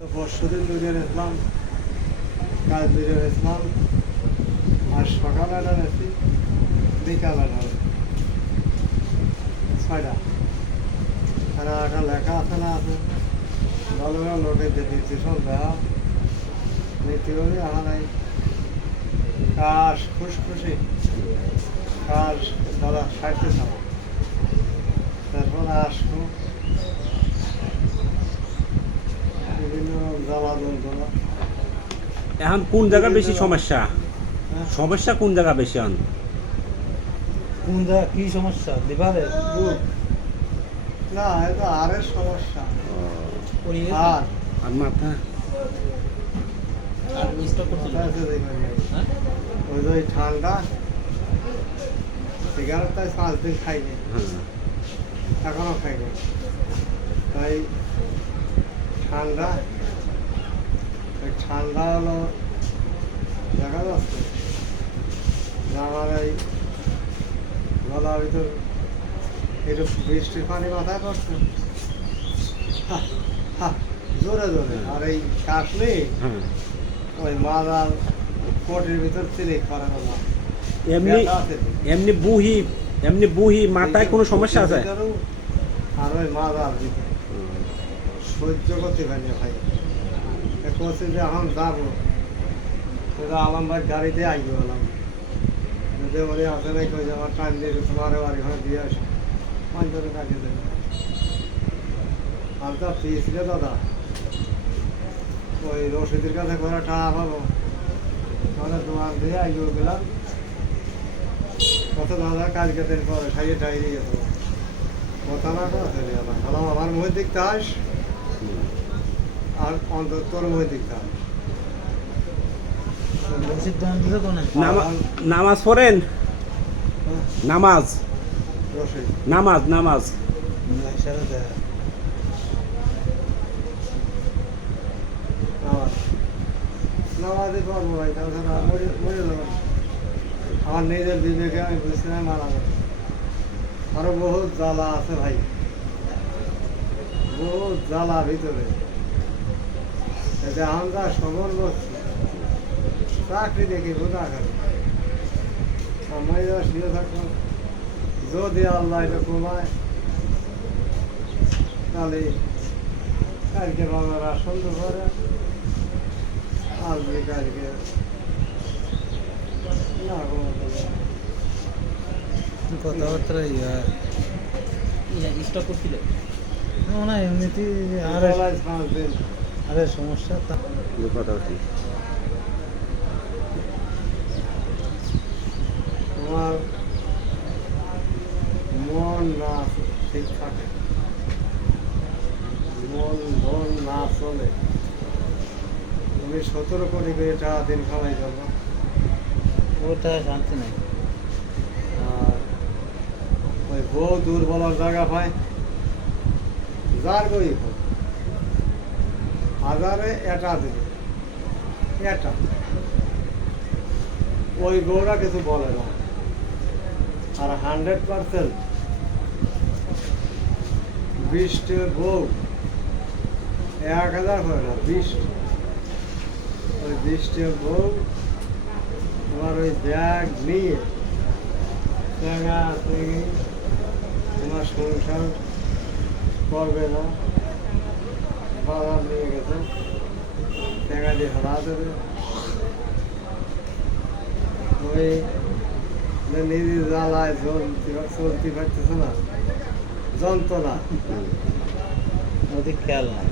তো পরশুদিন দুজন ইসলাম কাজ দুজন ইসলাম আর সকালবেলা এসেছি বিকালবেলা ছয়টা আর একটা লেখা আছে না আছে ভালো ভালো লোকে দিচ্ছি সন্ধ্যা নীতিবাদী আহা নাই কাশ খুশখুশি কাশ দাদা সারতে থাকা তারপর আসবো বিভিন্ন জ্বালা যন্ত্রণা। এখন কোন জায়গা বেশি সমস্যা? সমস্যা কোন জায়গা বেশি এখন? কোন জায়গা কি সমস্যা? লিভারের? না এটা আরের সমস্যা আর আর মাথা আর স্টক করছিল হ্যাঁ ওই যে ঠান্ডা সিগারেট তাই 5 দিন খাইনি এখনো খাইনি তাই ঠান্ডা ওই ঠান্ডা হলো দেখা যাচ্ছে যে আমার এই গলার ভিতর একটু বৃষ্টির পানি মাথায় পড়ছে জোরে জোরে আর এই কাশলে ওই মাদার কোটের ভিতর সিলেক্ট করে না এমনি বুহি মাথায় কোনো সমস্যা আছে? আর ওই মাদার ভিতরে সহ্য করতে পারি না ভাই বলছে যে এখন যাবো আলমবাগ গাড়িতে আইবো আলাম যদি বলে আসে নাই কই আমার টাইম দিয়ে তোমার বাড়ি ঘরে দিয়ে আসে পঞ্চায়েত কাটিয়ে দেবে আর তা ফিস রে দাদা ওই রশিদের কাছে করে টাকা পাবো তাহলে তোমার দিয়ে আইবো গেলাম কত দাদা কাজকে দিন পরে সাইয়ে টাই দিয়ে যেত কথা না কথা আলাম আমার মুখের দিকতে আস আর অন্তর তোর মুখের দিকতে আস নামাজ পড়েন? নামাজ রশিদ নামাজ নামাজ নামাজে পড়বো ভাই তাছাড়া মরে যাবো আমার নিজের বিবেকে আমি বুঝতে না মারা যাবে আরো বহুত জ্বালা আছে ভাই বহুত জ্বালা ভিতরে আমরা সবল করছি চাকরি দেখি বোঝা খালি সময় যাওয়া শুয়ে থাকলাম যদি আল্লাহ এটা কমায় তাহলে কালকে বাবারা সুন্দর করে আসবে কালকে না কথাবার্তা স্টক করছিল না এমনিতে আরে সমস্যা কথা ঠিক তোমার মন না ঠিক থাকে মন না চলে তুমি 17 কোটি করে টাকা দিন খাওয়াই যাবো ওটা শান্তি নাই আর ওই বউ দুর্বলার জায়গা পায় যার গই হাজারে এটা দিবে এটা ওই বউরা কিছু বলে না আর 100% 20টা বউ 1000 করে না 20 ওই 20টা বউ তোমার ওই ব্যাগ নিয়ে তোমার সংসার করবে না বাজার নিয়ে গেছে টাকা দিয়ে হারা দেবে ওই নিজের জ্বালায় চলতে পারতেছে না যন্ত্রণা ওদের খেয়াল নাই